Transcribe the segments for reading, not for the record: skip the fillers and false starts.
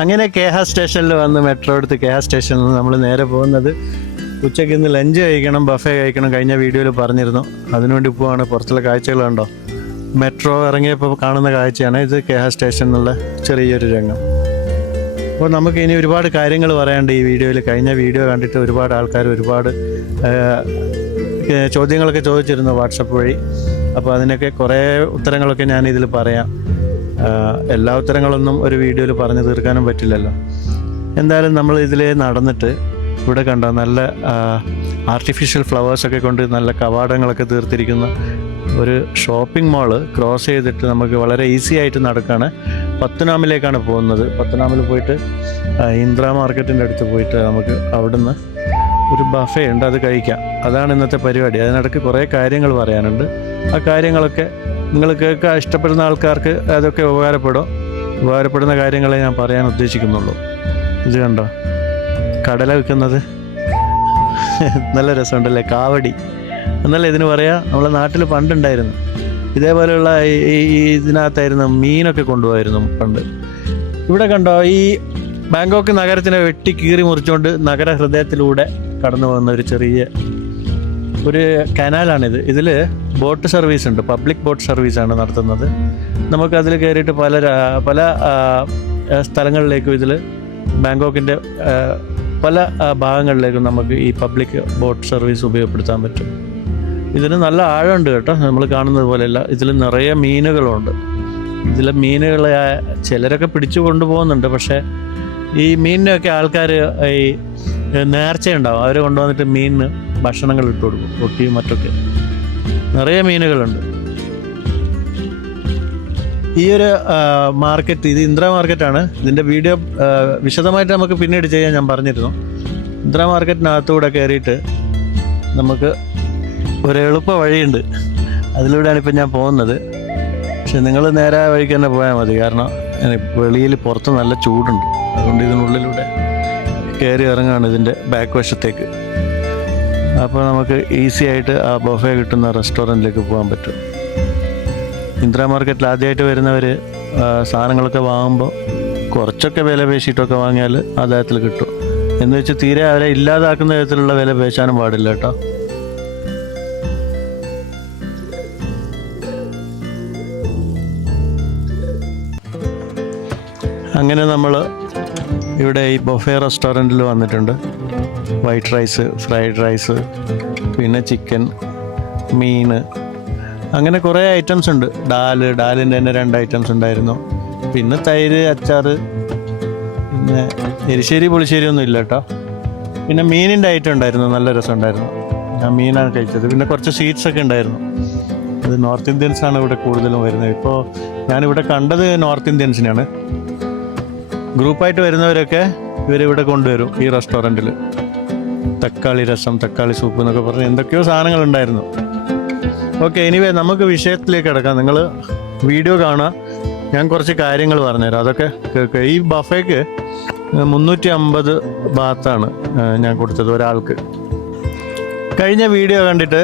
അങ്ങനെ KH സ്റ്റേഷനിൽ വന്ന് മെട്രോ എടുത്ത് KH സ്റ്റേഷനിൽ നിന്ന് നമ്മൾ നേരെ പോകുന്നത് ഉച്ചയ്ക്ക് ഇന്ന് ലഞ്ച് കഴിക്കണം, ബഫേ കഴിക്കണം. കഴിഞ്ഞ വീഡിയോയിൽ പറഞ്ഞിരുന്നു. അതിനുവേണ്ടി പോവാണ്. പുറത്തുള്ള കാഴ്ചകൾ കണ്ടോ? മെട്രോ ഇറങ്ങിയപ്പോൾ കാണുന്ന കാഴ്ചയാണ് ഇത്. KH സ്റ്റേഷനിലുള്ള ചെറിയൊരു രംഗം. അപ്പോൾ നമുക്ക് ഇനി ഒരുപാട് കാര്യങ്ങൾ പറയാനുണ്ട് ഈ വീഡിയോയിൽ. കഴിഞ്ഞ വീഡിയോ കണ്ടിട്ട് ഒരുപാട് ആൾക്കാർ ഒരുപാട് ചോദ്യങ്ങളൊക്കെ ചോദിച്ചിരുന്നു വാട്സപ്പ് വഴി. അപ്പോൾ അതിനൊക്കെ കുറേ ഉത്തരങ്ങളൊക്കെ ഞാൻ ഇതിൽ പറയാം. എല്ലാ ഉത്തരങ്ങളൊന്നും ഒരു വീഡിയോയിൽ പറഞ്ഞു തീർക്കാനും പറ്റില്ലല്ലോ. എന്തായാലും നമ്മൾ ഇതിൽ നടന്നിട്ട് ഇവിടെ കണ്ടോ നല്ല ആർട്ടിഫിഷ്യൽ ഫ്ലവേഴ്സൊക്കെ കൊണ്ട് നല്ല കവാടങ്ങളൊക്കെ തീർത്തിരിക്കുന്ന ഒരു ഷോപ്പിംഗ് മാള് ക്രോസ് ചെയ്തിട്ട് നമുക്ക് വളരെ ഈസി ആയിട്ട് നടക്കുകയാണ്. പത്തനാമിലേക്കാണ് പോകുന്നത്. പത്തനാമിൽ പോയിട്ട് ഇന്ദ്ര മാർക്കറ്റിൻ്റെ അടുത്ത് പോയിട്ട് നമുക്ക് അവിടുന്ന് ഒരു ബഫേ ഉണ്ട്, അത് കഴിക്കാം. അതാണ് ഇന്നത്തെ പരിപാടി. അതിനിടയ്ക്ക് കുറേ കാര്യങ്ങൾ പറയാനുണ്ട്. ആ കാര്യങ്ങളൊക്കെ നിങ്ങൾ കേൾക്കാൻ ഇഷ്ടപ്പെടുന്ന ആൾക്കാർക്ക് അതൊക്കെ ഉപകാരപ്പെടുന്ന കാര്യങ്ങളെ ഞാൻ പറയാൻ ഉദ്ദേശിക്കുന്നുള്ളൂ. ഇത് കണ്ടോ കടല വിൽക്കുന്നത്, നല്ല രസമുണ്ടല്ലേ? കാവടി എന്നല്ലേ ഇതിന് പറയാം. നമ്മളെ നാട്ടിൽ പണ്ടുണ്ടായിരുന്നു ഇതേപോലെയുള്ള ഈ ഇതിനകത്തായിരുന്നു മീനൊക്കെ കൊണ്ടുപോയിരുന്നു പണ്ട്. ഇവിടെ കണ്ടോ ഈ ബാങ്കോക്ക് നഗരത്തിനെ വെട്ടി കീറി മുറിച്ചുകൊണ്ട് നഗര ഹൃദയത്തിലൂടെ കടന്നു പോകുന്ന ഒരു ചെറിയ ഒരു കനാലാണിത്. ഇതിൽ ബോട്ട് സർവീസ് ഉണ്ട്, പബ്ലിക് ബോട്ട് സർവീസാണ് നടത്തുന്നത്. നമുക്കതിൽ കയറിയിട്ട് പല സ്ഥലങ്ങളിലേക്കും ഇതിൽ ബാങ്കോക്കിൻ്റെ പല ഭാഗങ്ങളിലേക്കും നമുക്ക് ഈ പബ്ലിക് ബോട്ട് സർവീസ് ഉപയോഗപ്പെടുത്താൻ പറ്റും. ഇതിന് നല്ല ആഴമുണ്ട് കേട്ടോ, നമ്മൾ കാണുന്നത് പോലെയല്ല. ഇതിൽ നിറയെ മീനുകളുണ്ട്. ഇതിലെ മീനുകളെ ചിലരൊക്കെ പിടിച്ചു കൊണ്ടുപോകുന്നുണ്ട്. പക്ഷേ ഈ മീനിനൊക്കെ ആൾക്കാർ ഈ നേർച്ചയുണ്ടാവും, അവർ കൊണ്ടുവന്നിട്ട് മീനിന് ഭക്ഷണങ്ങൾ ഇട്ട് കൊടുക്കും, റൊട്ടിയും മറ്റൊക്കെ. നിറയെ മീനുകളുണ്ട്. ഈ ഒരു മാർക്കറ്റ്, ഇത് ഇന്ദ്ര മാർക്കറ്റാണ്. ഇതിൻ്റെ വീഡിയോ വിശദമായിട്ട് നമുക്ക് പിന്നീട് ചെയ്യാൻ ഞാൻ പറഞ്ഞിരുന്നു. ഇന്ദ്ര മാർക്കറ്റിനകത്തൂടെ കയറിയിട്ട് നമുക്ക് ഒരു എളുപ്പ വഴിയുണ്ട്, അതിലൂടെയാണ് ഇപ്പം ഞാൻ പോകുന്നത്. പക്ഷെ നിങ്ങൾ നേരെ വഴിക്ക് തന്നെ പോയാൽ മതി, കാരണം വെളിയിൽ പുറത്ത് നല്ല ചൂടുണ്ട്. അതുകൊണ്ട് ഇതിനുള്ളിലൂടെ കയറി ഇറങ്ങുകയാണ് ഇതിൻ്റെ ബാക്ക് വശത്തേക്ക്. അപ്പോൾ നമുക്ക് ഈസി ആയിട്ട് ആ ബഫേ കിട്ടുന്ന റെസ്റ്റോറൻറ്റിലേക്ക് പോകാൻ പറ്റും. ഇന്ദ്ര മാർക്കറ്റിൽ ആദ്യമായിട്ട് വരുന്നവർ സാധനങ്ങളൊക്കെ വാങ്ങുമ്പോൾ കുറച്ചൊക്കെ വില പേശിയിട്ടൊക്കെ വാങ്ങിയാൽ ആദായത്തിൽ കിട്ടും. എന്ന് വെച്ച് തീരെ അവരെ ഇല്ലാതാക്കുന്ന വിധത്തിലുള്ള വില പേശാനും പാടില്ല കേട്ടോ. അങ്ങനെ നമ്മൾ ഇവിടെ ഈ ബൊഫേ റെസ്റ്റോറൻറ്റിൽ വന്നിട്ടുണ്ട്. വൈറ്റ് റൈസ്, ഫ്രൈഡ് റൈസ്, പിന്നെ ചിക്കൻ, മീൻ, അങ്ങനെ കുറേ ഐറ്റംസ് ഉണ്ട്. ഡാലിൻ്റെ തന്നെ 2 ഐറ്റംസ് ഉണ്ടായിരുന്നു. പിന്നെ തൈര്, അച്ചാർ, പിന്നെ എരിശ്ശേരി പുളിശ്ശേരി ഒന്നും ഇല്ല കേട്ടോ. പിന്നെ മീനിൻ്റെ ഐറ്റം ഉണ്ടായിരുന്നു, നല്ല രസമുണ്ടായിരുന്നു. ഞാൻ മീനാണ് കഴിച്ചത്. പിന്നെ കുറച്ച് സ്വീറ്റ്സൊക്കെ ഉണ്ടായിരുന്നു. അത് നോർത്ത് ഇന്ത്യൻസാണ് ഇവിടെ കൂടുതലും വരുന്നത്. ഇപ്പോൾ ഞാനിവിടെ കണ്ടത് നോർത്ത് ഇന്ത്യൻസിനാണ്. ഗ്രൂപ്പായിട്ട് വരുന്നവരൊക്കെ ഇവരിവിടെ കൊണ്ടുവരും ഈ റെസ്റ്റോറൻറ്റിൽ. തക്കാളി രസം, തക്കാളി സൂപ്പ് എന്നൊക്കെ പറഞ്ഞ് എന്തൊക്കെയോ സാധനങ്ങളുണ്ടായിരുന്നു. ഓക്കെ, എനിവേ നമുക്ക് വിഷയത്തിലേക്ക് കിടക്കാം. നിങ്ങൾ വീഡിയോ കാണുക, ഞാൻ കുറച്ച് കാര്യങ്ങൾ പറഞ്ഞുതരാം, അതൊക്കെ കേൾക്കുക. ഈ ബഫേക്ക് 350 ബാത്താണ് ഞാൻ കൊടുത്തത് ഒരാൾക്ക്. കഴിഞ്ഞ വീഡിയോ കണ്ടിട്ട്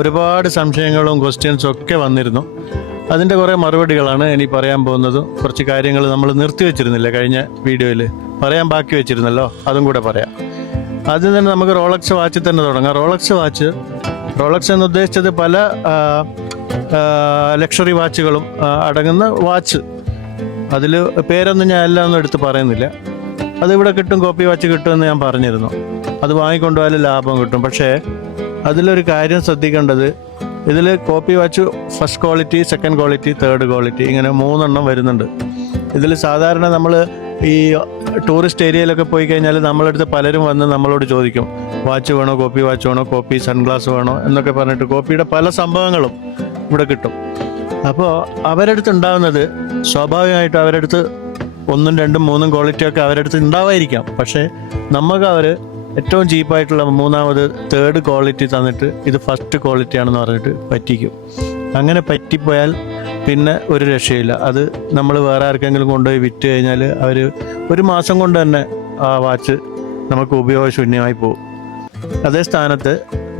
ഒരുപാട് സംശയങ്ങളും ക്വസ്റ്റ്യൻസും ഒക്കെ വന്നിരുന്നു. അതിൻ്റെ കുറേ മറുപടികളാണ് ഇനി പറയാൻ പോകുന്നത്. കുറച്ച് കാര്യങ്ങൾ നമ്മൾ നിർത്തി വെച്ചിരുന്നില്ല കഴിഞ്ഞ വീഡിയോയിൽ, പറയാൻ ബാക്കി വെച്ചിരുന്നല്ലോ, അതും കൂടെ പറയാം. ആദ്യം തന്നെ നമുക്ക് റോളക്സ് വാച്ചിൽ തന്നെ തുടങ്ങാം. റോളക്സ് എന്ന് ഉദ്ദേശിച്ചത് പല ലക്ഷറി വാച്ചുകളും അടങ്ങുന്ന വാച്ച്. അതിൽ പേരൊന്നും ഞാൻ എല്ലാം ഒന്നും എടുത്ത് പറയുന്നില്ല. അതിവിടെ കിട്ടും, കോപ്പി വാച്ച് കിട്ടുമെന്ന് ഞാൻ പറഞ്ഞിരുന്നു. അത് വാങ്ങിക്കൊണ്ടുപോയാലും ലാഭം കിട്ടും. പക്ഷേ അതിലൊരു കാര്യം ശ്രദ്ധിക്കേണ്ടത്, ഇതിൽ copy watch first quality, second quality, third quality, ഇങ്ങനെ 3 എണ്ണം വരുന്നുണ്ട്. ഇതിൽ സാധാരണ നമ്മൾ ഈ ടൂറിസ്റ്റ് ഏരിയയിലൊക്കെ പോയി കഴിഞ്ഞാൽ നമ്മളടുത്ത് പലരും വന്ന് നമ്മളോട് ചോദിക്കും, വാച്ച് വേണോ, കോപ്പി വാച്ച് വേണോ, കോപ്പി സൺഗ്ലാസ് വേണോ എന്നൊക്കെ പറഞ്ഞിട്ട് കോപ്പിയുടെ പല സംഭവങ്ങളും ഇവിടെ കിട്ടും. അപ്പോൾ അവരടുത്ത് ഉണ്ടാകുന്നത് സ്വാഭാവികമായിട്ട് അവരടുത്ത് 1, 2, 3 ക്വാളിറ്റിയൊക്കെ അവരടുത്ത് ഉണ്ടാവായിരിക്കാം. പക്ഷേ നമുക്ക് അവർ ഏറ്റവും ചീപ്പായിട്ടുള്ള 3ാമത് തേർഡ് ക്വാളിറ്റി തന്നിട്ട് ഇത് ഫസ്റ്റ് ക്വാളിറ്റി ആണെന്ന് പറഞ്ഞിട്ട് പറ്റിക്കും. അങ്ങനെ പറ്റിപ്പോയാൽ പിന്നെ ഒരു രക്ഷയില്ല. അത് നമ്മൾ വേറെ ആർക്കെങ്കിലും കൊണ്ടുപോയി വിറ്റ് കഴിഞ്ഞാൽ അവർ 1 മാസം കൊണ്ട് തന്നെ ആ വാച്ച് നമുക്ക് ഉപയോഗശൂന്യമായി പോകും. അതേ സ്ഥാനത്ത്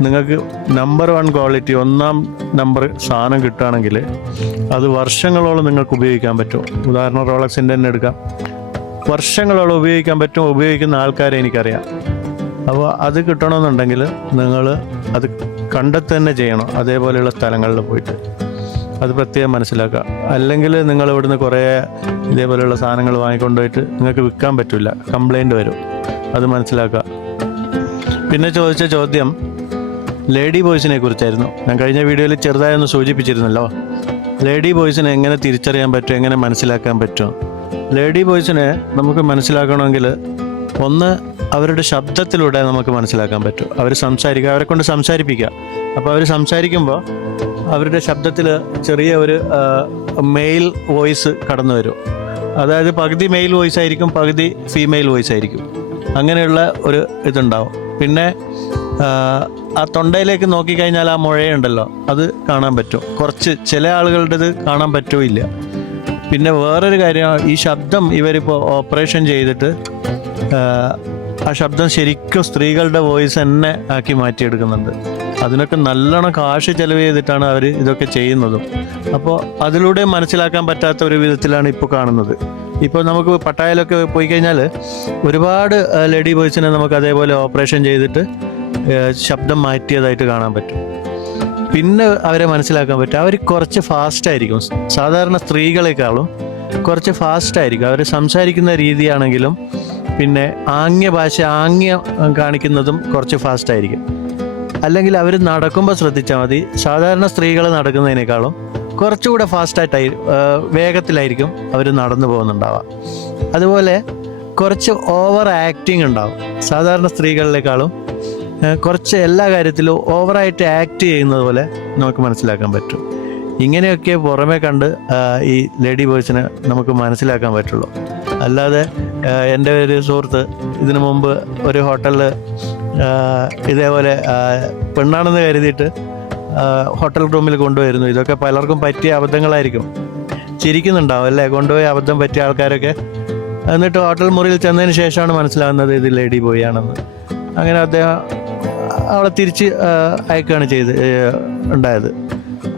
നിങ്ങൾക്ക് നമ്പർ 1 ക്വാളിറ്റി, 1ാം നമ്പർ സാധനം കിട്ടുകയാണെങ്കിൽ അത് വർഷങ്ങളോളം നിങ്ങൾക്ക് ഉപയോഗിക്കാൻ പറ്റും. ഉദാഹരണം റോളക്സിൻ്റെ തന്നെ എടുക്കാം. വർഷങ്ങളോളം ഉപയോഗിക്കാൻ പറ്റും, ഉപയോഗിക്കുന്ന ആൾക്കാരെ എനിക്കറിയാം. അപ്പോൾ അത് കിട്ടണമെന്നുണ്ടെങ്കിൽ നിങ്ങൾ അത് കണ്ടെത്തുക തന്നെ ചെയ്യണം, അതേപോലെയുള്ള സ്ഥലങ്ങളിൽ പോയിട്ട്. അത് പ്രത്യേകം മനസ്സിലാക്കുക. അല്ലെങ്കിൽ നിങ്ങൾ ഇവിടുന്ന് കുറേ ഇതേപോലെയുള്ള സാധനങ്ങൾ വാങ്ങിക്കൊണ്ടുപോയിട്ട് നിങ്ങൾക്ക് വിൽക്കാൻ പറ്റില്ല, കംപ്ലൈൻറ്റ് വരും. അത് മനസ്സിലാക്കുക. പിന്നെ ചോദിച്ച ചോദ്യം ലേഡി ബോയ്സിനെ കുറിച്ചായിരുന്നു. ഞാൻ കഴിഞ്ഞ വീഡിയോയിൽ ചെറുതായി ഒന്ന് സൂചിപ്പിച്ചിരുന്നല്ലോ. ലേഡി ബോയ്സിനെ എങ്ങനെ തിരിച്ചറിയാൻ പറ്റും, എങ്ങനെ മനസ്സിലാക്കാൻ പറ്റും? ലേഡി ബോയ്സിനെ നമുക്ക് മനസ്സിലാക്കണമെങ്കിൽ ഒന്ന് അവരുടെ ശബ്ദത്തിലൂടെ നമുക്ക് മനസ്സിലാക്കാൻ പറ്റും. അവർ സംസാരിക്കുക, അവരെ കൊണ്ട് സംസാരിപ്പിക്കുക. അപ്പോൾ അവർ സംസാരിക്കുമ്പോൾ അവരുടെ ശബ്ദത്തിൽ ചെറിയ ഒരു മെയിൽ വോയിസ് കടന്നു വരും. അതായത് പകുതി മെയിൽ വോയിസ് ആയിരിക്കും, പകുതി ഫീമെയിൽ വോയിസ് ആയിരിക്കും. അങ്ങനെയുള്ള ഒരു ഇതുണ്ടാവും. പിന്നെ ആ തൊണ്ടയിലേക്ക് നോക്കിക്കഴിഞ്ഞാൽ ആ മുഴയുണ്ടല്ലോ, അത് കാണാൻ പറ്റും. കുറച്ച് ചില ആളുകളുടേത് കാണാൻ പറ്റുമില്ല. പിന്നെ വേറൊരു കാര്യം, ഈ ശബ്ദം ഇവരിപ്പോൾ ഓപ്പറേഷൻ ചെയ്തിട്ട് ആ ശബ്ദം ശരിക്കും സ്ത്രീകളുടെ വോയിസ് തന്നെ ആക്കി മാറ്റിയെടുക്കുന്നുണ്ട്. അതിനൊക്കെ നല്ലോണം കാശ് ചെലവ് ചെയ്തിട്ടാണ് അവർ ഇതൊക്കെ ചെയ്യുന്നതും. അപ്പോൾ അതിലൂടെ മനസ്സിലാക്കാൻ പറ്റാത്ത ഒരു വിധത്തിലാണ് ഇപ്പോൾ കാണുന്നത്. ഇപ്പോൾ നമുക്ക് പട്ടായയിലൊക്കെ പോയി കഴിഞ്ഞാൽ ഒരുപാട് ലേഡി ബോയ്സിനെ നമുക്ക് അതേപോലെ ഓപ്പറേഷൻ ചെയ്തിട്ട് ശബ്ദം മാറ്റിയതായിട്ട് കാണാൻ പറ്റും. പിന്നെ അവരെ മനസ്സിലാക്കാൻ പറ്റും, അവർ കുറച്ച് ഫാസ്റ്റായിരിക്കും. സാധാരണ സ്ത്രീകളെക്കാളും കുറച്ച് ഫാസ്റ്റായിരിക്കും അവർ സംസാരിക്കുന്ന രീതിയാണെങ്കിലും. പിന്നെ ആംഗ്യം കാണിക്കുന്നതും കുറച്ച് ഫാസ്റ്റായിരിക്കും. അല്ലെങ്കിൽ അവർ നടക്കുമ്പോൾ ശ്രദ്ധിച്ചാൽ മതി, സാധാരണ സ്ത്രീകൾ നടക്കുന്നതിനേക്കാളും കുറച്ചുകൂടെ ഫാസ്റ്റായിട്ടായി വേഗത്തിലായിരിക്കും അവർ നടന്നു പോകുന്നുണ്ടാവുക. അതുപോലെ കുറച്ച് ഓവർ ആക്ടിങ് ഉണ്ടാവും. സാധാരണ സ്ത്രീകളിലേക്കാളും കുറച്ച് എല്ലാ കാര്യത്തിലും ഓവറായിട്ട് ആക്ട് ചെയ്യുന്നത് പോലെ നമുക്ക് മനസ്സിലാക്കാൻ പറ്റും. ഇങ്ങനെയൊക്കെ പുറമേ കണ്ട് ഈ ലേഡി ബോയ്സിനെ നമുക്ക് മനസ്സിലാക്കാൻ പറ്റുള്ളൂ. അല്ലാതെ എൻ്റെ ഒരു സുഹൃത്ത് ഇതിനു മുമ്പ് ഒരു ഹോട്ടലിൽ ഇതേപോലെ പെണ്ണാണെന്ന് കരുതിയിട്ട് ഹോട്ടൽ റൂമിൽ കൊണ്ടുവരുന്നു. ഇതൊക്കെ പലർക്കും പറ്റിയ അബദ്ധങ്ങളായിരിക്കും. ചിരിക്കുന്നുണ്ടാവും അല്ലേ, കൊണ്ടുപോയി അബദ്ധം പറ്റിയ ആൾക്കാരൊക്കെ. എന്നിട്ട് ഹോട്ടൽ മുറിയിൽ ചെന്നതിന് ശേഷമാണ് മനസ്സിലാകുന്നത് ഇത് ലേഡി ബോയ് ആണെന്ന്. അങ്ങനെ അദ്ദേഹം അവളെ തിരിച്ച് അയക്കുകയാണ് ഉണ്ടായത്.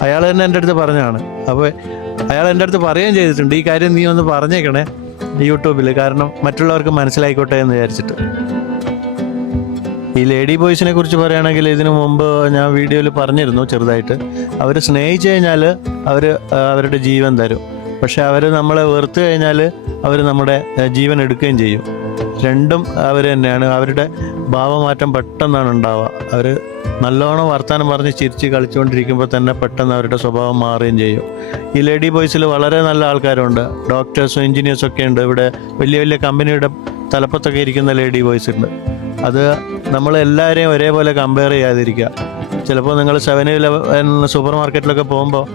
അയാൾ തന്നെ എൻ്റെ അടുത്ത് പറഞ്ഞതാണ്. അപ്പോൾ അയാൾ എൻ്റെ അടുത്ത് പറയുകയും ചെയ്തിട്ടുണ്ട്, ഈ കാര്യം നീ ഒന്ന് പറഞ്ഞേക്കണേ യൂട്യൂബിൽ, കാരണം മറ്റുള്ളവർക്ക് മനസ്സിലായിക്കോട്ടെ എന്ന് വിചാരിച്ചിട്ട്. ഈ ലേഡി ബോയ്സിനെ കുറിച്ച് പറയുകയാണെങ്കിൽ ഇതിനു മുമ്പ് ഞാൻ വീഡിയോയിൽ പറഞ്ഞിരുന്നു ചെറുതായിട്ട്. അവർ സ്നേഹിച്ചു കഴിഞ്ഞാൽ അവരുടെ ജീവൻ തരും. പക്ഷെ അവർ നമ്മളെ വെറുത്ത് കഴിഞ്ഞാൽ അവർ നമ്മുടെ ജീവൻ എടുക്കുകയും ചെയ്യും. രണ്ടും അവർ തന്നെയാണ്. അവരുടെ ഭാവമാറ്റം പെട്ടെന്നാണ് ഉണ്ടാവുക. അവർ നല്ലോണം വർത്താനം പറഞ്ഞ് ചിരിച്ച് കളിച്ചുകൊണ്ടിരിക്കുമ്പോൾ തന്നെ പെട്ടെന്ന് അവരുടെ സ്വഭാവം മാറുകയും ചെയ്യും. ഈ ലേഡി ബോയ്സിൽ വളരെ നല്ല ആൾക്കാരുണ്ട്, ഡോക്ടേഴ്സും എൻജിനീയേഴ്സും ഒക്കെ ഉണ്ട്. ഇവിടെ വലിയ വലിയ കമ്പനിയുടെ തലപ്പത്തൊക്കെ ഇരിക്കുന്ന ലേഡി ബോയ്സ് ഉണ്ട്. അത് നമ്മളെല്ലാവരെയും ഒരേപോലെ കമ്പയർ ചെയ്യാതിരിക്കുക. ചിലപ്പോൾ നിങ്ങൾ 7-Eleven സൂപ്പർ മാർക്കറ്റിലൊക്കെ പോകുമ്പോൾ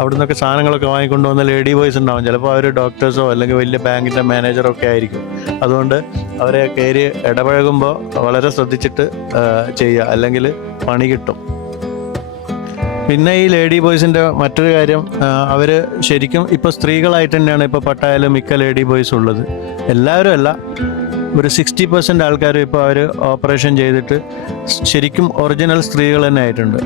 അവിടെ നിന്നൊക്കെ സാധനങ്ങളൊക്കെ വാങ്ങിക്കൊണ്ട് വന്ന ലേഡി ബോയ്സ് ഉണ്ടാവും. ചിലപ്പോൾ അവർ ഡോക്ടേഴ്സോ അല്ലെങ്കിൽ വലിയ ബാങ്കിൻ്റെ മാനേജറോ ഒക്കെ ആയിരിക്കും. അതുകൊണ്ട് അവരെ കയറി ഇടപഴകുമ്പോൾ വളരെ ശ്രദ്ധിച്ചിട്ട് ചെയ്യുക, അല്ലെങ്കിൽ പണി കിട്ടും. പിന്നെ ഈ ലേഡി ബോയ്സിൻ്റെ മറ്റൊരു കാര്യം, അവർ ശരിക്കും ഇപ്പോൾ സ്ത്രീകളായിട്ട് തന്നെയാണ് ഇപ്പോൾ പട്ടായയിലും മിക്ക ലേഡി ബോയ്സ് ഉള്ളത്. എല്ലാവരും അല്ല, ഒരു 60% ആൾക്കാരും ഇപ്പോൾ അവർ ഓപ്പറേഷൻ ചെയ്തിട്ട് ശരിക്കും ഒറിജിനൽ സ്ത്രീകൾ തന്നെ ആയിട്ടുണ്ട്.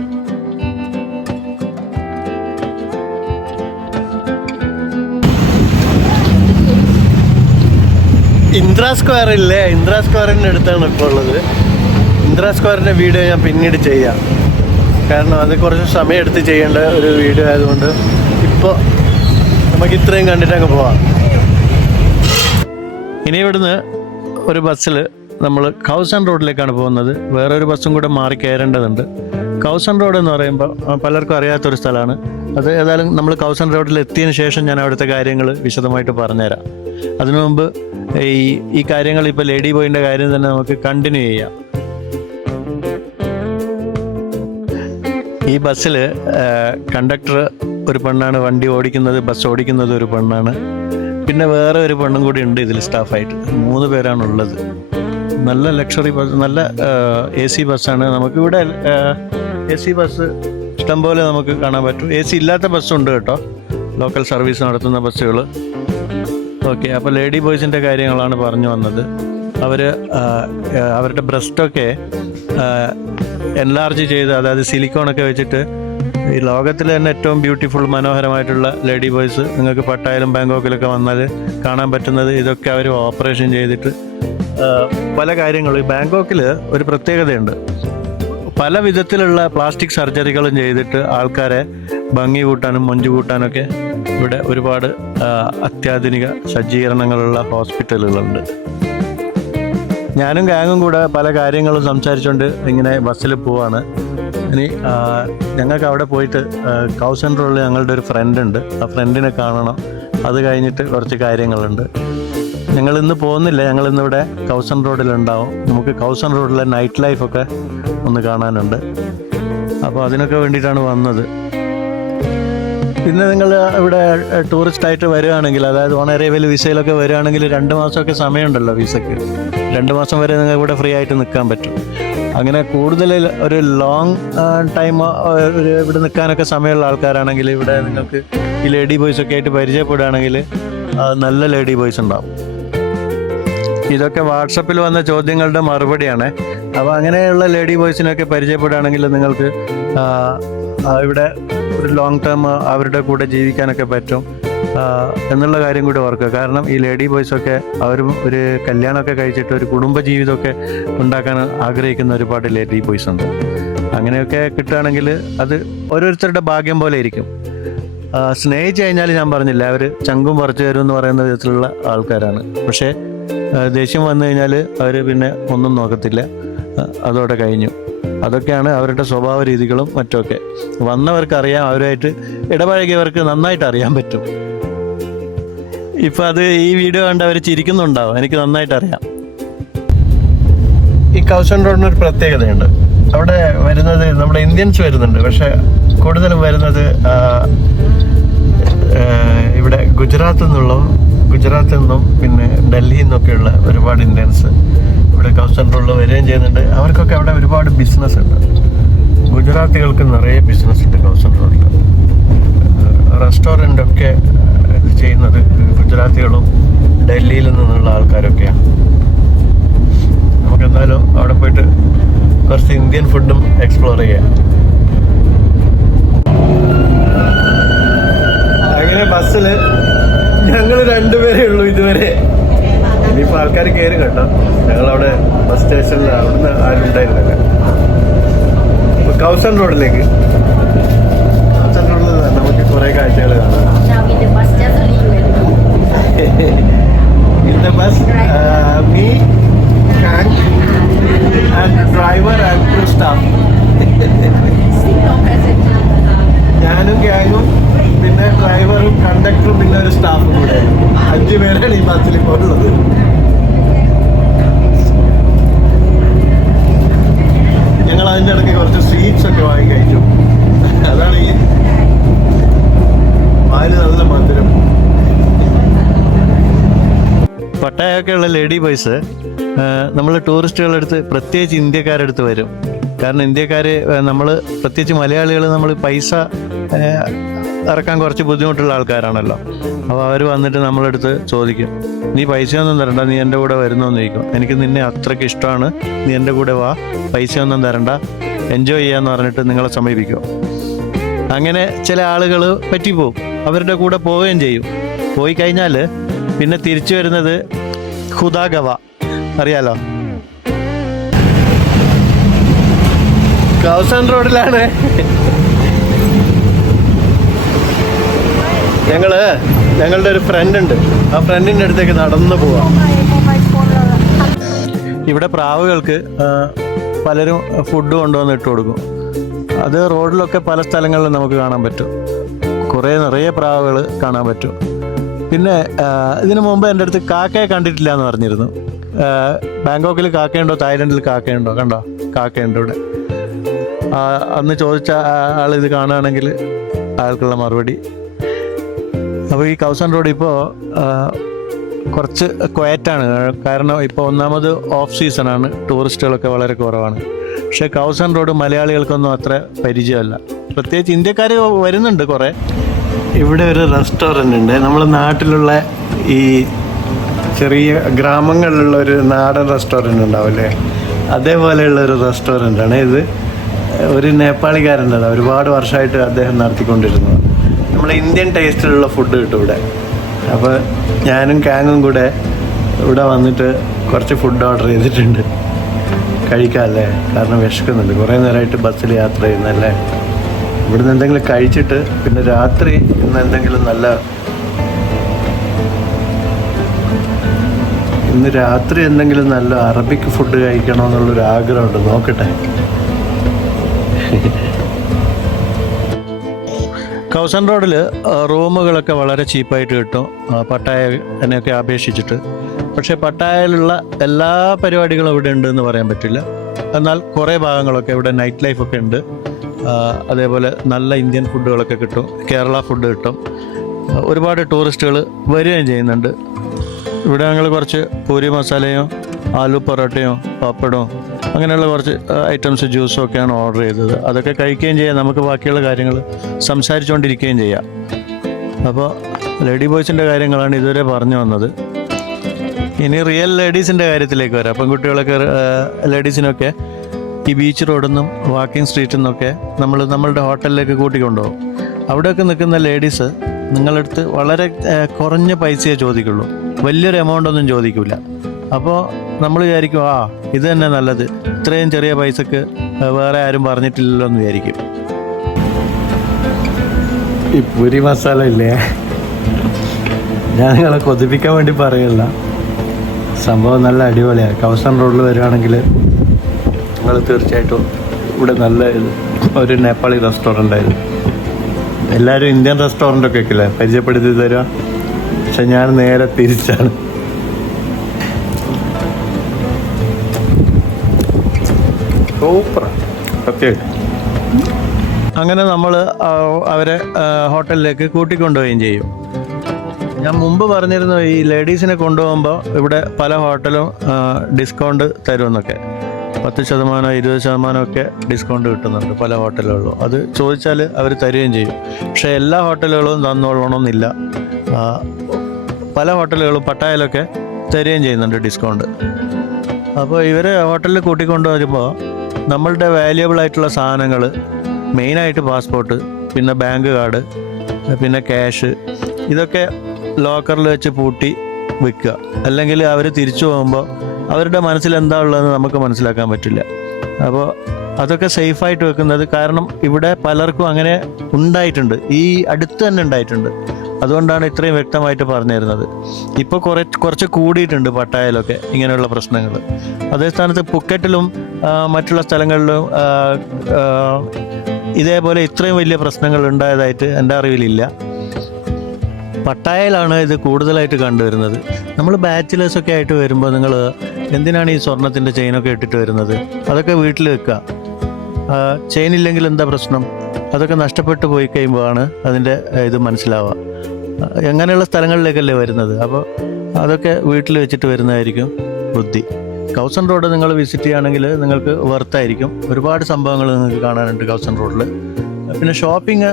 ഇന്ദ്ര സ്ക്വയറില്ലേ, ഇന്ദ്ര സ്ക്വയറിൻ്റെ അടുത്താണ് ഇപ്പോൾ ഉള്ളത്. ഇന്ദ്ര സ്ക്വയറിൻ്റെ വീഡിയോ ഞാൻ പിന്നീട് ചെയ്യാം, കാരണം അത് കുറച്ച് സമയം എടുത്ത് ചെയ്യേണ്ട ഒരു വീഡിയോ ആയതുകൊണ്ട് ഇപ്പോൾ നമുക്ക് ഇത്രയും കണ്ടിട്ട് അങ്ങ് പോവാം. ഇനി ഇവിടുന്ന് ഒരു ബസ്സിൽ നമ്മൾ കൗസൺ റോഡിലേക്കാണ് പോകുന്നത്. വേറൊരു ബസ്സും കൂടെ മാറി കയറേണ്ടതുണ്ട്. കൗസൺ റോഡ് എന്ന് പറയുമ്പോൾ പലർക്കും അറിയാത്തൊരു സ്ഥലമാണ്. അത് ഏതായാലും നമ്മൾ കൗസൺ റോഡിൽ എത്തിയതിന് ശേഷം ഞാൻ അവിടുത്തെ കാര്യങ്ങൾ വിശദമായിട്ട് പറഞ്ഞുതരാം. അതിനു മുമ്പ് ഈ കാര്യങ്ങൾ ഇപ്പോൾ ലേഡി ബോയിൻ്റെ കാര്യം തന്നെ നമുക്ക് കണ്ടിന്യൂ ചെയ്യാം. ഈ ബസ്സിൽ കണ്ടക്ടർ ഒരു പെണ്ണാണ്, വണ്ടി ഓടിക്കുന്നത്, ബസ് ഓടിക്കുന്നത് ഒരു പെണ്ണാണ്. പിന്നെ വേറെ ഒരു പെണ്ണും കൂടി ഉണ്ട് ഇതിൽ സ്റ്റാഫായിട്ട്. 3 പേരാണുള്ളത്. നല്ല ലക്ഷറി ബസ്, നല്ല AC ബസ്സാണ്. നമുക്കിവിടെ AC ബസ് ഇഷ്ടംപോലെ നമുക്ക് കാണാൻ പറ്റും. AC ഇല്ലാത്ത ബസ്സുണ്ട് കേട്ടോ, ലോക്കൽ സർവീസ് നടത്തുന്ന ബസ്സുകൾ. ഓക്കെ, അപ്പോൾ ലേഡി ബോയ്സിൻ്റെ കാര്യങ്ങളാണ് പറഞ്ഞു വന്നത്. അവരുടെ ബ്രസ്റ്റൊക്കെ എൻലാർജ് ചെയ്ത്, അതായത് സിലിക്കോണൊക്കെ വെച്ചിട്ട് ഈ ലോകത്തിലെ തന്നെ ഏറ്റവും ബ്യൂട്ടിഫുൾ മനോഹരമായിട്ടുള്ള ലേഡി ബോയ്സ് നിങ്ങൾക്ക് പട്ടായാലും ബാങ്കോക്കിലൊക്കെ വന്നാൽ കാണാൻ പറ്റുന്നത്. ഇതൊക്കെ അവർ ഓപ്പറേഷൻ ചെയ്തിട്ട് പല കാര്യങ്ങളും. ഈ ബാങ്കോക്കിൽ ഒരു പ്രത്യേകതയുണ്ട്, പല വിധത്തിലുള്ള പ്ലാസ്റ്റിക് സർജറികളും ചെയ്തിട്ട് ആൾക്കാരെ ഭംഗി കൂട്ടാനും മൊഞ്ചു കൂട്ടാനൊക്കെ ഇവിടെ ഒരുപാട് അത്യാധുനിക സജ്ജീകരണങ്ങളുള്ള ഹോസ്പിറ്റലുകളുണ്ട്. ഞാനും ഗാങ്ങും കൂടെ പല കാര്യങ്ങളും സംസാരിച്ചുകൊണ്ട് ഇങ്ങനെ ബസ്സിൽ പോവാണ്. ഇനി ഞങ്ങൾക്ക് അവിടെ പോയിട്ട് കൗ സെൻട്രലിൽ ഞങ്ങളുടെ ഒരു ഫ്രണ്ട് ഉണ്ട്, ആ ഫ്രണ്ടിനെ കാണണം. അത് കഴിഞ്ഞിട്ട് കുറച്ച് കാര്യങ്ങളുണ്ട്. ഞങ്ങളിന്ന് പോകുന്നില്ല, ഞങ്ങളിന്നിവിടെ കൗസൺ റോഡിലുണ്ടാവും. നമുക്ക് കൗസൺ റോഡിലെ നൈറ്റ് ലൈഫൊക്കെ ഒന്ന് കാണാനുണ്ട്. അപ്പോൾ അതിനൊക്കെ വേണ്ടിയിട്ടാണ് വന്നത്. പിന്നെ നിങ്ങൾ ഇവിടെ ടൂറിസ്റ്റായിട്ട് വരികയാണെങ്കിൽ, അതായത് ഓൺ അറൈവൽ വിസയിലൊക്കെ വരികയാണെങ്കിൽ 2 മാസമൊക്കെ സമയമുണ്ടല്ലോ വിസയ്ക്ക്. 2 മാസം വരെ നിങ്ങൾക്ക് ഇവിടെ ഫ്രീ ആയിട്ട് നിൽക്കാൻ പറ്റും. അങ്ങനെ കൂടുതൽ ഒരു ലോങ് ടൈം ഇവിടെ നിൽക്കാനൊക്കെ സമയമുള്ള ആൾക്കാരാണെങ്കിൽ ഇവിടെ നിങ്ങൾക്ക് ഈ ലേഡി ബോയ്സൊക്കെ ആയിട്ട് പരിചയപ്പെടുകയാണെങ്കിൽ നല്ല ലേഡി ബോയ്സ് ഉണ്ടാവും. ഇതൊക്കെ വാട്സപ്പിൽ വന്ന ചോദ്യങ്ങളുടെ മറുപടിയാണ്. അപ്പോൾ അങ്ങനെയുള്ള ലേഡി ബോയ്സിനൊക്കെ പരിചയപ്പെടുകയാണെങ്കിൽ നിങ്ങൾക്ക് ഇവിടെ ഒരു ലോങ് ടേം അവരുടെ കൂടെ ജീവിക്കാനൊക്കെ പറ്റും എന്നുള്ള കാര്യം കൂടി ഓർക്കുക. കാരണം ഈ ലേഡി ബോയ്സൊക്കെ അവരും ഒരു കല്യാണമൊക്കെ കഴിച്ചിട്ട് ഒരു കുടുംബ ജീവിതമൊക്കെ ഉണ്ടാക്കാൻ ആഗ്രഹിക്കുന്ന ഒരുപാട് ലേഡി ബോയ്സ് ഉണ്ട്. അങ്ങനെയൊക്കെ കിട്ടുകയാണെങ്കിൽ അത് ഓരോരുത്തരുടെ ഭാഗ്യം പോലെ ഇരിക്കും. സ്നേഹിച്ച് കഴിഞ്ഞാൽ ഞാൻ പറഞ്ഞില്ല, അവർ ചങ്കും പറിച്ചു തരും എന്ന് പറയുന്ന വിധത്തിലുള്ള ആൾക്കാരാണ്. പക്ഷേ ദേഷ്യം വന്നു കഴിഞ്ഞാൽ അവർ പിന്നെ ഒന്നും നോക്കത്തില്ല, അതോടെ കഴിഞ്ഞു. അതൊക്കെയാണ് അവരുടെ സ്വഭാവ രീതികളും മറ്റുമൊക്കെ. വന്നവർക്കറിയാം, അവരുമായിട്ട് ഇടപഴകിയവർക്ക് നന്നായിട്ട് അറിയാൻ പറ്റും. ഇപ്പം അത് ഈ വീഡിയോ കണ്ട് അവർ ചിരിക്കുന്നുണ്ടാവും, എനിക്ക് നന്നായിട്ട് അറിയാം. ഈ കൗസൺ റോഡിനൊരു പ്രത്യേകതയുണ്ട്. അവിടെ വരുന്നത് നമ്മുടെ ഇന്ത്യൻസ് വരുന്നുണ്ട്, പക്ഷെ കൂടുതലും വരുന്നത് ഇവിടെ ഗുജറാത്തിൽ നിന്നും പിന്നെ ഡൽഹിയിൽ നിന്നൊക്കെയുള്ള ഒരുപാട് ഇന്ത്യൻസ് ഇവിടെ കൗസൺ റോഡിൽ വരികയും ചെയ്യുന്നുണ്ട്. അവർക്കൊക്കെ അവിടെ ഒരുപാട് ബിസിനസ് ഉണ്ട്. ഗുജറാത്തികൾക്ക് നിറയെ ബിസിനസ് ഉണ്ട് കൗസൺ റോഡിൽ. റെസ്റ്റോറൻ്റൊക്കെ ഇത് ചെയ്യുന്നത് ഗുജറാത്തികളും ഡൽഹിയിൽ നിന്നുള്ള ആൾക്കാരൊക്കെയാണ്. നമുക്കെന്തായാലും അവിടെ പോയിട്ട് കുറച്ച് ഇന്ത്യൻ ഫുഡും എക്സ്പ്ലോർ ചെയ്യാം. അങ്ങനെ ബസ്സിൽ ഞങ്ങൾ 2 പേരേ ഉള്ളൂ ഇതുവരെ. ഇനിയിപ്പോൾ ആൾക്കാർ കയറി കേട്ടോ. ഞങ്ങളവിടെ ബസ് സ്റ്റേഷനിൽ അവിടുന്ന് ആരും ഉണ്ടായിരുന്നില്ല. കൗസൺ റോഡിലേക്ക്, കൗസൺ റോഡിൽ നമുക്ക് കുറേ കാഴ്ചകൾ കാണാം. In the bus, me, Kang, and driver and crew staff. ഞാനും ഗ്യാങ്ങും പിന്നെ ഡ്രൈവറും കണ്ടക്ടറും പിന്നെ ഒരു സ്റ്റാഫും കൂടെ 5 പേരാണ് ഈ ബസ്സിൽ ഇപ്പോൾ ഉള്ളത്. ഞങ്ങൾ അതിൻ്റെ ഇടയ്ക്ക് കുറച്ച് സ്വീറ്റ്സ് ഒക്കെ വാങ്ങി കഴിച്ചു. അതാണ് ഈ വായിൽ നല്ല മധുരം. പട്ടായൊക്കെയുള്ള ലേഡി ബോയ്സ് നമ്മൾ ടൂറിസ്റ്റുകളെടുത്ത്, പ്രത്യേകിച്ച് ഇന്ത്യക്കാരെടുത്ത് വരും. കാരണം ഇന്ത്യക്കാർ, നമ്മൾ പ്രത്യേകിച്ച് മലയാളികൾ, നമ്മൾ പൈസ ഇറക്കാൻ കുറച്ച് ബുദ്ധിമുട്ടുള്ള ആൾക്കാരാണല്ലോ. അപ്പോൾ അവർ വന്നിട്ട് നമ്മളെടുത്ത് ചോദിക്കും, നീ പൈസയൊന്നും തരണ്ട, നീ എൻ്റെ കൂടെ വരുന്നോന്ന് ചോദിക്കും. എനിക്ക് നിന്നെ അത്രയ്ക്ക് ഇഷ്ടമാണ്, നീ എൻ്റെ കൂടെ വാ, പൈസയൊന്നും തരണ്ട, എൻജോയ് ചെയ്യാന്ന് പറഞ്ഞിട്ട് നിങ്ങളെ സമീപിക്കും. അങ്ങനെ ചില ആളുകൾ പറ്റിപ്പോവും, അവരുടെ കൂടെ പോവുകയും ചെയ്യും. പോയി കഴിഞ്ഞാൽ പിന്നെ തിരിച്ചു വരുന്നത് ഖുദാഗവ, അറിയാലോ. കൗസൺ റോഡിലാണ് ഞങ്ങളുടെ ഒരു ഫ്രണ്ട് ഉണ്ട്. ആ ഫ്രണ്ടിൻ്റെ അടുത്തേക്ക് നടന്നു പോവാം. ഇവിടെ പ്രാവുകൾക്ക് പലരും ഫുഡ് കൊണ്ടുവന്ന് ഇട്ട് കൊടുക്കും. അത് റോഡിലൊക്കെ പല സ്ഥലങ്ങളിലും നമുക്ക് കാണാൻ പറ്റും. നിറയെ പ്രാവുകൾ കാണാൻ പറ്റും. പിന്നെ ഇതിനു മുമ്പ് എൻ്റെ അടുത്ത് കാക്കയെ കണ്ടിട്ടില്ല എന്ന് പറഞ്ഞിരുന്നു. ബാങ്കോക്കിൽ കാക്കയുണ്ടോ, തായ്ലൻഡിൽ കാക്കയുണ്ടോ? കണ്ടോ, കാക്കയുണ്ട് ഇവിടെ. അന്ന് ചോദിച്ച ആൾ ഇത് കാണുകയാണെങ്കിൽ അയാൾക്കുള്ള മറുപടി. അപ്പോൾ ഈ കൗസൺ റോഡ് ഇപ്പോൾ കുറച്ച് ക്വയറ്റാണ്. കാരണം ഇപ്പോൾ ഒന്നാമത് ഓഫ് സീസണാണ്, ടൂറിസ്റ്റുകളൊക്കെ വളരെ കുറവാണ്. പക്ഷേ കൗസൺ റോഡ് മലയാളികൾക്കൊന്നും അത്ര പരിചയമല്ല. പ്രത്യേകിച്ച് ഇന്ത്യക്കാർ വരുന്നുണ്ട് കുറേ. ഇവിടെ ഒരു റെസ്റ്റോറൻ്റ് ഉണ്ട്. നമ്മുടെ നാട്ടിലുള്ള ഈ ചെറിയ ഗ്രാമങ്ങളിലുള്ള ഒരു നാടൻ റെസ്റ്റോറൻ്റ് ഉണ്ടാവില്ലേ, അതേപോലെയുള്ള ഒരു റെസ്റ്റോറൻ്റാണ് ഇത്. ഒരു നേപ്പാളിക്കാരുണ്ടല്ലോ, ഒരുപാട് വർഷമായിട്ട് അദ്ദേഹം നടത്തിക്കൊണ്ടിരുന്നത്. നമ്മൾ ഇന്ത്യൻ ടേസ്റ്റിലുള്ള ഫുഡ് കിട്ടും ഇവിടെ. അപ്പോൾ ഞാനും കാങ്ങും കൂടെ ഇവിടെ വന്നിട്ട് കുറച്ച് ഫുഡ് ഓർഡർ ചെയ്തിട്ടുണ്ട്. കഴിക്കാമല്ലേ, കാരണം വിശക്കുന്നുണ്ട്. കുറേ നേരമായിട്ട് ബസ്സിൽ യാത്ര ചെയ്യുന്നല്ലേ. ഇവിടുന്ന് എന്തെങ്കിലും കഴിച്ചിട്ട് പിന്നെ രാത്രി ഇന്ന് രാത്രി എന്തെങ്കിലും നല്ല അറബിക് ഫുഡ് കഴിക്കണമെന്നുള്ളൊരു ആഗ്രഹമുണ്ട്. നോക്കട്ടെ. കൗസൻ റോഡിൽ റൂമുകളൊക്കെ വളരെ ചീപ്പായിട്ട് കിട്ടും, പട്ടായനെയൊക്കെ അപേക്ഷിച്ചിട്ട്. പക്ഷേ പട്ടായയിലുള്ള എല്ലാ പരിപാടികളും ഇവിടെ ഉണ്ട് എന്ന് പറയാൻ പറ്റില്ല. എന്നാൽ കുറേ ഭാഗങ്ങളൊക്കെ ഇവിടെ നൈറ്റ് ലൈഫൊക്കെ ഉണ്ട്. അതേപോലെ നല്ല ഇന്ത്യൻ ഫുഡുകളൊക്കെ കിട്ടും, കേരള ഫുഡ് കിട്ടും. ഒരുപാട് ടൂറിസ്റ്റുകൾ വരികയും ചെയ്യുന്നുണ്ട്. ഇവിടെ ഞങ്ങൾ കുറച്ച് പൂരി മസാലയും ആലു പൊറോട്ടയും പപ്പടവും അങ്ങനെയുള്ള കുറച്ച് ഐറ്റംസ്, ജ്യൂസും ഒക്കെയാണ് ഓർഡർ ചെയ്തത്. അതൊക്കെ കഴിക്കുകയും ചെയ്യാം, നമുക്ക് ബാക്കിയുള്ള കാര്യങ്ങൾ സംസാരിച്ചുകൊണ്ടിരിക്കുകയും ചെയ്യാം. അപ്പോൾ ലേഡി ബോയ്സിൻ്റെ കാര്യങ്ങളാണ് ഇതുവരെ പറഞ്ഞു വന്നത്. ഇനി റിയൽ ലേഡീസിൻ്റെ കാര്യത്തിലേക്ക് വരാം. പെൺകുട്ടികളൊക്കെ ലേഡീസിനൊക്കെ ഈ ബീച്ച് റോഡിൽ നിന്നും വാക്കിംഗ് സ്ട്രീറ്റിൽ നിന്നൊക്കെ നമ്മളുടെ ഹോട്ടലിലേക്ക് കൂട്ടിക്കൊണ്ടുപോകും. അവിടെയൊക്കെ നിൽക്കുന്ന ലേഡീസ് നിങ്ങളടുത്ത് വളരെ കുറഞ്ഞ പൈസയെ ചോദിക്കുള്ളൂ, വലിയൊരു എമൗണ്ട് ഒന്നും ചോദിക്കില്ല. അപ്പോൾ നമ്മൾ വിചാരിക്കും, ഇത് തന്നെ നല്ലത്, ഇത്രയും ചെറിയ പൈസക്ക് വേറെ ആരും പറഞ്ഞിട്ടില്ലല്ലോ എന്ന് വിചാരിക്കും. ഈ പൂരി മസാല ഇല്ലേ, ഞാൻ നിങ്ങളെ കൊതിപ്പിക്കാൻ വേണ്ടി പറയല്ല, സംഭവം നല്ല അടിപൊളിയാണ്. കൗസൻ റോഡിൽ വരികയാണെങ്കിൽ നിങ്ങൾ തീർച്ചയായിട്ടും ഇവിടെ നല്ല ഒരു നേപ്പാളി റെസ്റ്റോറൻ്റ് ആയിരുന്നു. എല്ലാവരും ഇന്ത്യൻ റെസ്റ്റോറൻ്റൊക്കെ ഒക്കെയല്ലേ പരിചയപ്പെടുത്തി തരിക, പക്ഷെ ഞാൻ നേരെ തിരിച്ചാണ്. സൂപ്പറാണ് സത്യമായിട്ട്. അങ്ങനെ നമ്മൾ അവരെ ഹോട്ടലിലേക്ക് കൂട്ടിക്കൊണ്ടുപോവുകയും ചെയ്യും. ഞാൻ മുമ്പ് പറഞ്ഞിരുന്നു, ഈ ലേഡീസിനെ കൊണ്ടുപോകുമ്പോൾ ഇവിടെ പല ഹോട്ടലും ഡിസ്കൗണ്ട് തരുമെന്നൊക്കെ. 10%, 20% ഒക്കെ ഡിസ്കൗണ്ട് കിട്ടുന്നുണ്ട് പല ഹോട്ടലുകളിലും. അത് ചോദിച്ചാൽ അവർ തരുകയും ചെയ്യും. പക്ഷേ എല്ലാ ഹോട്ടലുകളും തന്നോളണമെന്നില്ല. പല ഹോട്ടലുകളും പട്ടായയിലൊക്കെ തരുകയും ചെയ്യുന്നുണ്ട് ഡിസ്കൗണ്ട്. അപ്പോൾ ഇവരെ ഹോട്ടലിൽ കൂട്ടിക്കൊണ്ടു വരുമ്പോൾ നമ്മളുടെ വാല്യുബിൾ ആയിട്ടുള്ള സാധനങ്ങൾ, മെയിനായിട്ട് പാസ്പോർട്ട്, പിന്നെ ബാങ്ക് കാർഡ്, പിന്നെ ക്യാഷ്, ഇതൊക്കെ ലോക്കറിൽ വെച്ച് പൂട്ടി വെക്കുക. അല്ലെങ്കിൽ അവർ തിരിച്ചു പോകുമ്പോൾ അവരുടെ മനസ്സിൽ എന്താ ഉള്ളതെന്ന് നമുക്ക് മനസ്സിലാക്കാൻ പറ്റില്ല. അപ്പോൾ അതൊക്കെ സേഫായിട്ട് വെക്കുന്നത്, കാരണം ഇവിടെ പലർക്കും അങ്ങനെ ഉണ്ടായിട്ടുണ്ട്, ഈ അടുത്ത് തന്നെ ഉണ്ടായിട്ടുണ്ട്. അതുകൊണ്ടാണ് ഇത്രയും വ്യക്തമായിട്ട് പറഞ്ഞു തരുന്നത്. ഇപ്പോൾ കുറച്ച് കൂടിയിട്ടുണ്ട് പട്ടായയിലൊക്കെ ഇങ്ങനെയുള്ള പ്രശ്നങ്ങൾ. അതേ സ്ഥാനത്ത് പുക്കറ്റിലും മറ്റുള്ള സ്ഥലങ്ങളിലും ഇതേപോലെ ഇത്രയും വലിയ പ്രശ്നങ്ങൾ ഉണ്ടായതായിട്ട് എൻ്റെ അറിവിലില്ല. പട്ടായയിലാണ് ഇത് കൂടുതലായിട്ട് കണ്ടുവരുന്നത്. നമ്മൾ ബാച്ചിലേഴ്സൊക്കെ ആയിട്ട് വരുമ്പോൾ നിങ്ങൾ എന്തിനാണ് ഈ സ്വർണത്തിൻ്റെ ചെയിനൊക്കെ ഇട്ടിട്ട് വരുന്നത്? അതൊക്കെ വീട്ടിൽ വെക്കുക. ചെയിൻ ഇല്ലെങ്കിൽ എന്താ പ്രശ്നം? അതൊക്കെ നഷ്ടപ്പെട്ടു പോയി കഴിയുമ്പോഴാണ് അതിൻ്റെ ഇത് മനസ്സിലാവുക. എങ്ങനെയുള്ള സ്ഥലങ്ങളിലേക്കല്ലേ വരുന്നത്? അപ്പോൾ അതൊക്കെ വീട്ടിൽ വെച്ചിട്ട് വരുന്നതായിരിക്കും ബുദ്ധി. കൗസൻ റോഡ് നിങ്ങൾ വിസിറ്റ് ചെയ്യുകയാണെങ്കിൽ നിങ്ങൾക്ക് വർത്തായിരിക്കും. ഒരുപാട് സംഭവങ്ങൾ നിങ്ങൾക്ക് കാണാനുണ്ട് കൗസൻ റോഡിൽ. പിന്നെ ഷോപ്പിംഗ്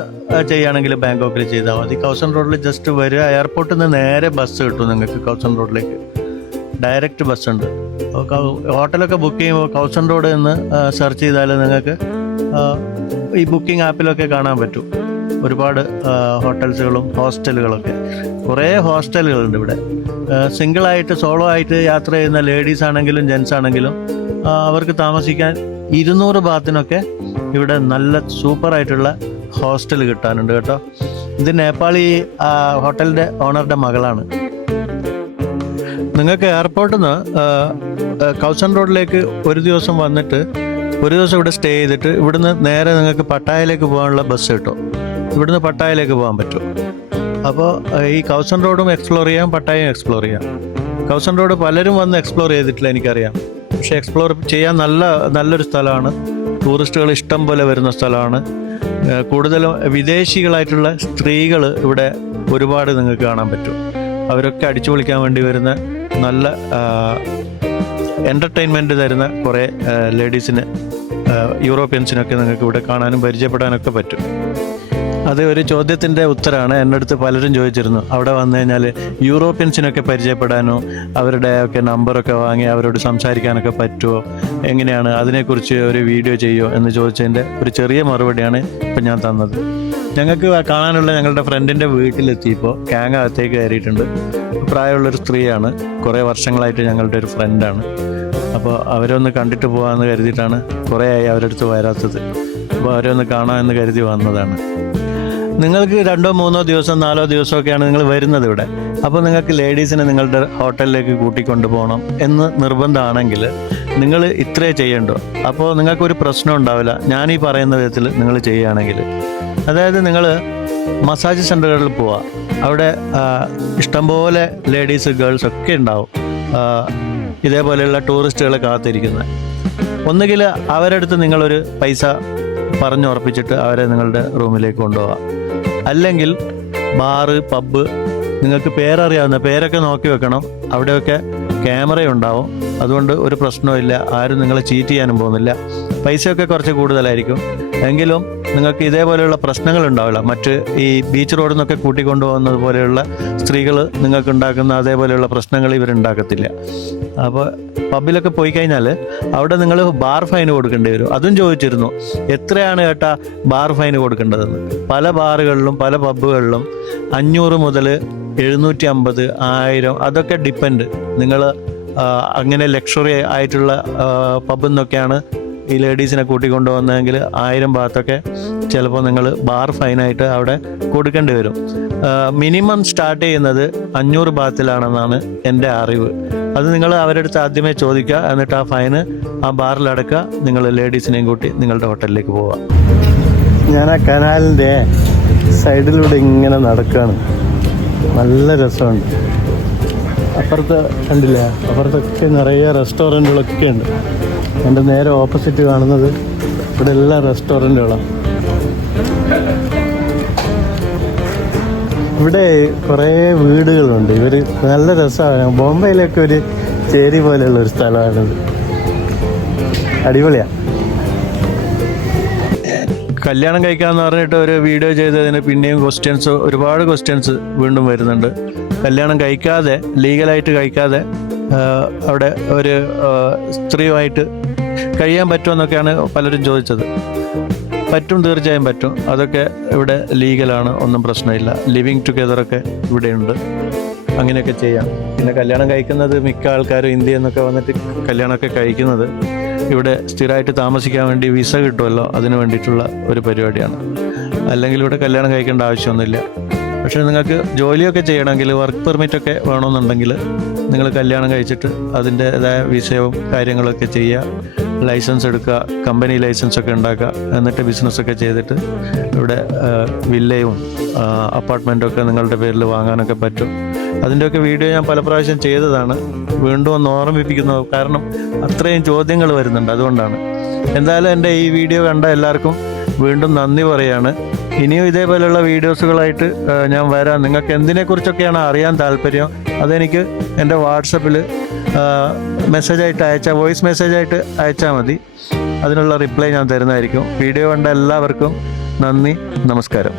ചെയ്യുകയാണെങ്കിൽ ബാങ്കോക്കിൽ ചെയ്താൽ മതി. കൗസൻ റോഡിൽ ജസ്റ്റ് വരിക, എയർപോർട്ടിൽ നിന്ന് നേരെ ബസ് കിട്ടും നിങ്ങൾക്ക് കൗസൻ റോഡിലേക്ക്, ഡയറക്റ്റ് ബസ്സുണ്ട്. ഹോട്ടലൊക്കെ ബുക്ക് ചെയ്യുമ്പോൾ കൗസൻ റോഡ് എന്ന് സെർച്ച് ചെയ്താൽ നിങ്ങൾക്ക് ഈ ബുക്കിംഗ് ആപ്പിലൊക്കെ കാണാൻ പറ്റും. ഒരുപാട് ഹോട്ടൽസുകളും ഹോസ്റ്റലുകളൊക്കെ, കുറേ ഹോസ്റ്റലുകളുണ്ട് ഇവിടെ. സിംഗിളായിട്ട് സോളോ ആയിട്ട് യാത്ര ചെയ്യുന്ന ലേഡീസ് ആണെങ്കിലും ജെൻസ് ആണെങ്കിലും അവർക്ക് താമസിക്കാൻ 200 ബാത്തിനൊക്കെ ഇവിടെ നല്ല സൂപ്പറായിട്ടുള്ള ഹോസ്റ്റൽ കിട്ടാനുണ്ട് കേട്ടോ. ഇത് നേപ്പാളി ഹോട്ടലിൻ്റെ ഓണറുടെ മകളാണ്. നിങ്ങൾക്ക് എയർപോർട്ടിൽ നിന്ന് കൗസൻ റോഡിലേക്ക് ഒരു ദിവസം വന്നിട്ട് ഒരു ദിവസം ഇവിടെ സ്റ്റേ ചെയ്തിട്ട് ഇവിടുന്ന് നേരെ നിങ്ങൾക്ക് പട്ടായയിലേക്ക് പോകാനുള്ള ബസ് കിട്ടും. ഇവിടുന്ന് പട്ടായയിലേക്ക് പോകാൻ പറ്റും. അപ്പോൾ ഈ കൗസൻ റോഡും എക്സ്പ്ലോർ ചെയ്യാം, പട്ടായയും എക്സ്പ്ലോർ ചെയ്യാം. കൗസൻ റോഡ് പലരും വന്ന് എക്സ്പ്ലോർ ചെയ്തിട്ടില്ല, എനിക്കറിയാം. പക്ഷേ എക്സ്പ്ലോർ ചെയ്യാൻ നല്ലൊരു സ്ഥലമാണ്. ടൂറിസ്റ്റുകൾ ഇഷ്ടം പോലെ വരുന്ന സ്ഥലമാണ്. കൂടുതലും വിദേശികളായിട്ടുള്ള സ്ത്രീകൾ ഇവിടെ ഒരുപാട് നിങ്ങൾക്ക് കാണാൻ പറ്റും. അവരൊക്കെ അടിച്ചു പൊളിക്കാൻ വേണ്ടി വരുന്ന, നല്ല എൻ്റർടൈൻമെൻറ്റ് തരുന്ന കുറേ ലേഡീസിന്, യൂറോപ്യൻസിനൊക്കെ നിങ്ങൾക്ക് ഇവിടെ കാണാനും പരിചയപ്പെടാനൊക്കെ പറ്റും. അത് ഒരു ചോദ്യത്തിൻ്റെ ഉത്തരമാണ്. എൻ്റെ അടുത്ത് പലരും ചോദിച്ചിരുന്നു, അവിടെ വന്നു കഴിഞ്ഞാൽ യൂറോപ്യൻസിനൊക്കെ പരിചയപ്പെടാനോ അവരുടെ ഒക്കെ നമ്പറൊക്കെ വാങ്ങി അവരോട് സംസാരിക്കാനൊക്കെ പറ്റുമോ? എങ്ങനെയാണ് അതിനെക്കുറിച്ച് ഒരു വീഡിയോ ചെയ്യുമോ എന്ന് ചോദിച്ചതിൻ്റെ ഒരു ചെറിയ മറുപടിയാണ് ഇപ്പം ഞാൻ തന്നത്. ഞങ്ങൾക്ക് കാണാനുള്ള ഞങ്ങളുടെ ഫ്രണ്ടിൻ്റെ വീട്ടിലെത്തിയപ്പോൾ ഗ്യാങ് അകത്തേക്ക് കയറിയിട്ടുണ്ട്. പ്രായമുള്ളൊരു സ്ത്രീയാണ്, കുറേ വർഷങ്ങളായിട്ട് ഞങ്ങളുടെ ഒരു ഫ്രണ്ടാണ്. അപ്പോൾ അവരൊന്ന് കണ്ടിട്ട് പോകാമെന്ന് കരുതിയിട്ടാണ്, കുറേ ആയി അവരുടെ അടുത്ത് വരാത്തത്. അപ്പോൾ അവരൊന്ന് കാണാമെന്ന് കരുതി വന്നതാണ്. നിങ്ങൾക്ക് 2 3 ദിവസം 4 ദിവസമൊക്കെയാണ് നിങ്ങൾ വരുന്നത് ഇവിടെ. അപ്പോൾ നിങ്ങൾക്ക് ലേഡീസിനെ നിങ്ങളുടെ ഹോട്ടലിലേക്ക് കൂട്ടിക്കൊണ്ടു പോകണം എന്ന് നിർബന്ധമാണെങ്കിൽ നിങ്ങൾ ഇത്രേ ചെയ്യണ്ടോ. അപ്പോൾ നിങ്ങൾക്കൊരു പ്രശ്നം ഉണ്ടാവില്ല ഞാൻ ഈ പറയുന്ന വിധത്തിൽ നിങ്ങൾ ചെയ്യുകയാണെങ്കിൽ. അതായത് നിങ്ങൾ മസാജ് സെൻ്ററുകളിൽ പോവുക, അവിടെ ഇഷ്ടംപോലെ ലേഡീസ് ഗേൾസ് ഒക്കെ ഉണ്ടാവും ഇതേപോലെയുള്ള ടൂറിസ്റ്റുകളെ കാത്തിരിക്കുന്നത്. ഒന്നുകിൽ അവരുടെ അടുത്ത് നിങ്ങളൊരു പൈസ പറഞ്ഞുറപ്പിച്ചിട്ട് അവരെ നിങ്ങളുടെ റൂമിലേക്ക് കൊണ്ടുപോകാം. അല്ലെങ്കിൽ ബാറ്, പബ്ബ്, നിങ്ങൾക്ക് പേരറിയാവുന്ന പേരൊക്കെ നോക്കി വെക്കണം. അവിടെയൊക്കെ ക്യാമറയുണ്ടാവും, അതുകൊണ്ട് ഒരു പ്രശ്നവുമില്ല. ആരും നിങ്ങളെ ചീറ്റ് ചെയ്യാനും പോകുന്നില്ല. പൈസയൊക്കെ കുറച്ച് കൂടുതലായിരിക്കും, എങ്കിലും നിങ്ങൾക്ക് ഇതേപോലെയുള്ള പ്രശ്നങ്ങൾ ഉണ്ടാവില്ല. മറ്റ് ഈ ബീച്ച് റോഡിൽ നിന്നൊക്കെ കൂട്ടിക്കൊണ്ടുപോകുന്നത് പോലെയുള്ള സ്ത്രീകൾ നിങ്ങൾക്ക് ഉണ്ടാക്കുന്ന അതേപോലെയുള്ള പ്രശ്നങ്ങൾ ഇവരുണ്ടാക്കത്തില്ല. അപ്പോൾ പബ്ബിലൊക്കെ പോയി കഴിഞ്ഞാൽ അവിടെ നിങ്ങൾ ബാർ ഫൈൻ കൊടുക്കേണ്ടി വരും. അതും ചോദിച്ചിരുന്നു, എത്രയാണ് ചേട്ടാ ബാർ ഫൈൻ കൊടുക്കേണ്ടതെന്ന്. പല ബാറുകളിലും പല പബ്ബുകളിലും 500 മുതൽ 750, 1000, അതൊക്കെ ഡിപ്പെൻഡ്. നിങ്ങൾ അങ്ങനെ ലക്ഷറി ആയിട്ടുള്ള പബ്ബിൽ നിന്നൊക്കെയാണ് ഈ ലേഡീസിനെ കൂട്ടിക്കൊണ്ടുവന്നതെങ്കിൽ 1000 ഭാഗത്തൊക്കെ ചിലപ്പോൾ നിങ്ങൾ ബാർ ഫൈനായിട്ട് അവിടെ കൊടുക്കേണ്ടി വരും. മിനിമം സ്റ്റാർട്ട് ചെയ്യുന്നത് 500 ഭാഗത്തിലാണെന്നാണ് എൻ്റെ അറിവ്. അത് നിങ്ങൾ അവരുടെ അടുത്ത് ആദ്യമേ ചോദിക്കുക, എന്നിട്ട് ആ ഫൈന് ആ ബാറിലടക്കുക. നിങ്ങൾ ലേഡീസിനെയും കൂട്ടി നിങ്ങളുടെ ഹോട്ടലിലേക്ക് പോവുക. ഞാൻ ആ കനാലിൻ്റെ സൈഡിലൂടെ ഇങ്ങനെ നടക്കുകയാണ്. നല്ല രസമുണ്ട്. അപ്പുറത്ത് കണ്ടില്ലേ, അപ്പുറത്തൊക്കെ നിറയെ റെസ്റ്റോറൻറ്റുകളൊക്കെ ഉണ്ട്. എൻ്റെ നേരെ ഓപ്പോസിറ്റ് കാണുന്നത് ഇവിടെ എല്ലാ റെസ്റ്റോറൻറ്റുകളാണ്. ഇവിടെ കുറേ വീടുകളുണ്ട്. ഇവർ നല്ല രസമാണ്. ബോംബെയിലൊക്കെ ഒരു ചേരി പോലെയുള്ള ഒരു സ്ഥലമാണിത്. അടിപൊളിയാണ്. കല്യാണം കഴിക്കാമെന്ന് പറഞ്ഞിട്ട് ഒരു വീഡിയോ ചെയ്തതിന് പിന്നെയും ഒരുപാട് ക്വസ്റ്റ്യൻസ് വീണ്ടും വരുന്നുണ്ട്. കല്യാണം കഴിക്കാതെ, ലീഗലായിട്ട് കഴിക്കാതെ അവിടെ ഒരു സ്ത്രീയുമായിട്ട് കഴിയാൻ പറ്റുമെന്നൊക്കെയാണ് പലരും ചോദിച്ചത്. പറ്റും, തീർച്ചയായും പറ്റും. അതൊക്കെ ഇവിടെ ലീഗലാണ്, ഒന്നും പ്രശ്നമില്ല. ലിവിങ് ടുഗെദറൊക്കെ ഇവിടെയുണ്ട്, അങ്ങനെയൊക്കെ ചെയ്യാം. പിന്നെ കല്യാണം കഴിക്കുന്നത് മിക്ക ആൾക്കാരും ഇന്ത്യയിൽ നിന്നൊക്കെ വന്നിട്ട് കല്യാണമൊക്കെ കഴിക്കുന്നത് ഇവിടെ സ്ഥിരമായിട്ട് താമസിക്കാൻ വേണ്ടി വിസ കിട്ടുമല്ലോ, അതിന് വേണ്ടിയിട്ടുള്ള ഒരു പരിപാടിയാണ്. അല്ലെങ്കിൽ ഇവിടെ കല്യാണം കഴിക്കേണ്ട ആവശ്യമൊന്നുമില്ല. പക്ഷേ നിങ്ങൾക്ക് ജോലിയൊക്കെ ചെയ്യണമെങ്കിൽ, വർക്ക് പെർമിറ്റൊക്കെ വേണമെന്നുണ്ടെങ്കിൽ നിങ്ങൾ കല്യാണം കഴിച്ചിട്ട് അതിൻ്റേതായ വിസയും കാര്യങ്ങളൊക്കെ ചെയ്യുക, ലൈസൻസ് എടുക്കുക, കമ്പനി ലൈസൻസൊക്കെ ഉണ്ടാക്കുക, എന്നിട്ട് ബിസിനസ്സൊക്കെ ചെയ്തിട്ട് ഇവിടെ വില്ലയും അപ്പാർട്ട്മെൻറ്റൊക്കെ നിങ്ങളുടെ പേരിൽ വാങ്ങാനൊക്കെ പറ്റും. അതിൻ്റെയൊക്കെ വീഡിയോ ഞാൻ പല പ്രാവശ്യം ചെയ്തതാണ്. വീണ്ടും ഒന്ന് ഓർമ്മിപ്പിക്കുന്നു, കാരണം അത്രയും ചോദ്യങ്ങൾ വരുന്നുണ്ട്, അതുകൊണ്ടാണ്. എന്തായാലും എൻ്റെ ഈ വീഡിയോ കണ്ട എല്ലാവർക്കും വീണ്ടും നന്ദി പറയാണ്. ഇനിയും ഇതേപോലെയുള്ള വീഡിയോസുകളായിട്ട് ഞാൻ വരാം. നിങ്ങൾക്ക് എന്തിനെക്കുറിച്ചൊക്കെയാണ് അറിയാൻ താല്പര്യം, അതെനിക്ക് എൻ്റെ വാട്സപ്പിൽ വോയിസ് മെസ്സേജായിട്ട് അയച്ചാൽ മതി. അതിനുള്ള റിപ്ലൈ ഞാൻ തരുന്നതായിരിക്കും. വീഡിയോ കണ്ട എല്ലാവർക്കും നന്ദി, നമസ്കാരം.